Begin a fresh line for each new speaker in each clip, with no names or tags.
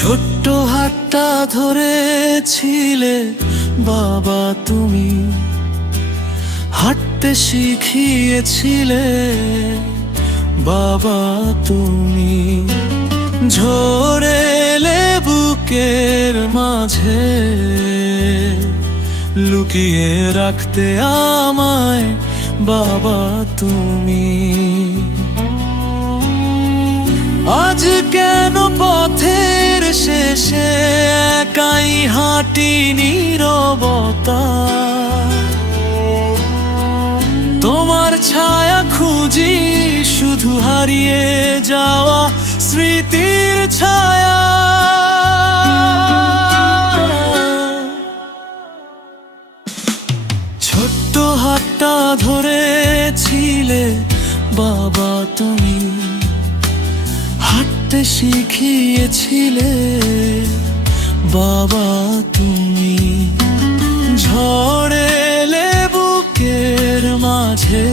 ছোট্ট হাতটা ধরেছিলে, বাবা তুমি। হাঁটতে শিখিয়েছিলে, বাবা তুমি। ঝরে বুকের মাঝে লুকিয়ে রাখতে আমায়, বাবা তুমি। আজ কেন পা শেষে একাই হাঁটি নীরবতা। তোমার ছায়া খুঁজি শুধু হারিয়ে যাওয়া স্মৃতির ছায়া। ছোট্ট হাতটা ধরেছিলে বাবা তুমি। হাঁটতে শিখিয়েছিলে, বাবা তুমি। ঝড়ে বুকের মাঝে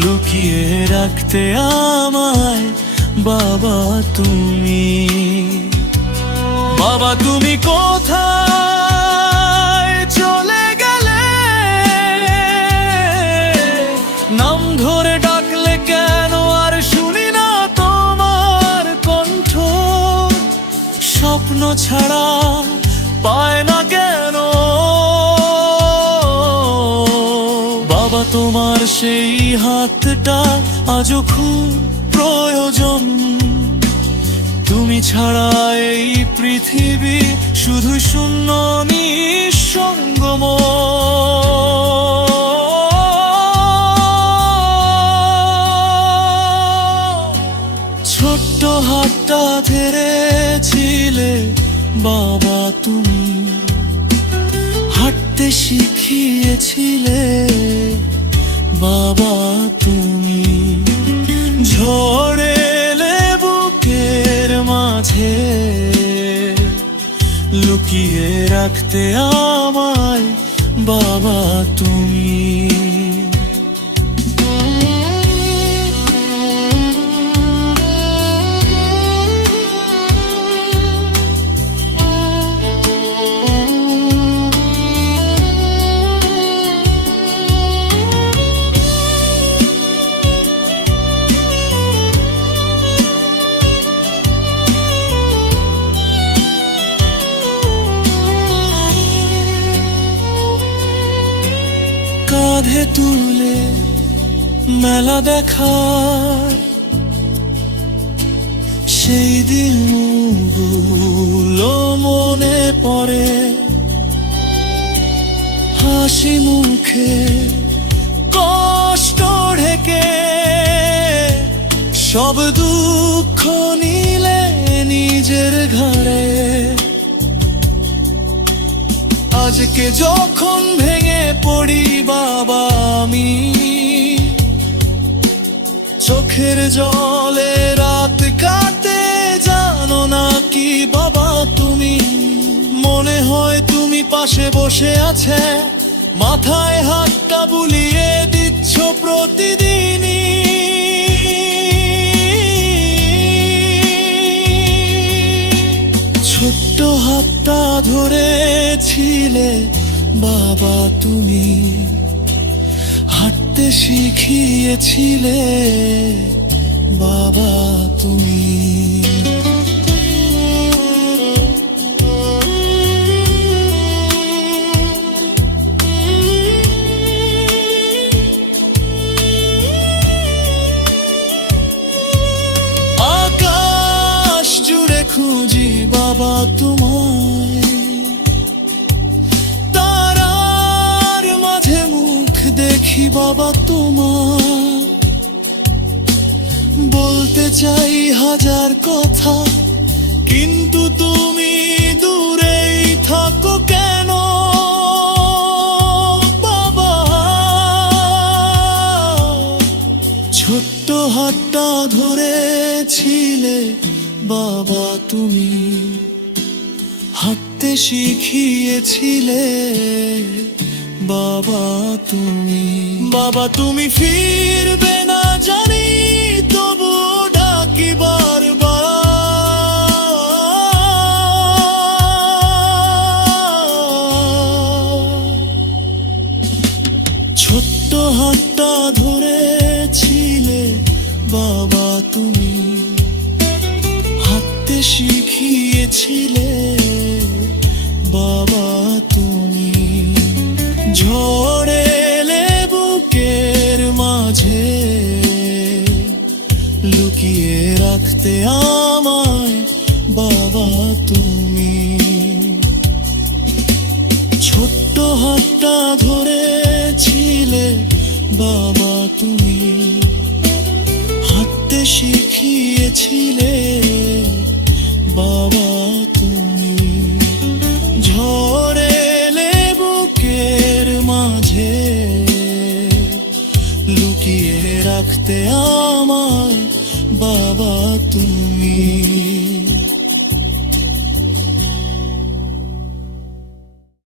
লুকিয়ে রাখতে আমায় বাবা তুমি। বাবা তুমি কোথায় চলে গেলে? নাম ধরে বাবা তোমার সেই হাতটা আজও খুব প্রয়োজন। তুমি ছাড়া এই পৃথিবী শুধু শূন্য নিঃসঙ্গম ছোট্ট হাতটা ধরেছিলে বাবা তুমি। হাঁটতে শিখিয়েছিলে বাবা তুমি ঝড়ে বুকের মাঝে লুকিয়ে রাখতে আমায় বাবা তুমি কাঁধে তুলে মেলা দেখার। সেই দিনগুলো মনে পড়ে। হাসি মুখে কষ্ট ঢেকে। সব দুঃখ আজকে যখন ভেঙে পড়ি বাবা আমি, চোখের জলে রাত কাটে, জানো না কি বাবা তুমি। মনে হয় তুমি পাশে বসে আছে, মাথায় হাতটা বুলিয়ে দিচ্ছ প্রতিদিনই হাতটা ধরেছিলে বাবা তুমি। হাঁটতে শিখিয়েছিলে বাবা তুমি। জুড়ে খুঁজি বাবা তোমায়। তারার মাঝে মুখ দেখি বাবা তোমার বলতে চাই হাজার কথা, কিন্তু তুমি দূরেই থাকো কেন? বাবা, ছোট্ট হাতটা ধরেছিলে বাবা তুমি হাঁটতে শিখিয়েছিলে। বাবা তুমি বাবা তুমি ফিরবে না জানি। দেখিয়েছিলে, বাবা তুমি। ঝড়ে বুকের মাঝে লুকিয়ে রাখতে আমায় বাবা তুমি। ছোট্ট হাতটা ধরেছিলে, বাবা তুমি। হাঁটতে শিখিয়েছিলে লুকিয়ে রাখতে আমায় বাবা তুমি।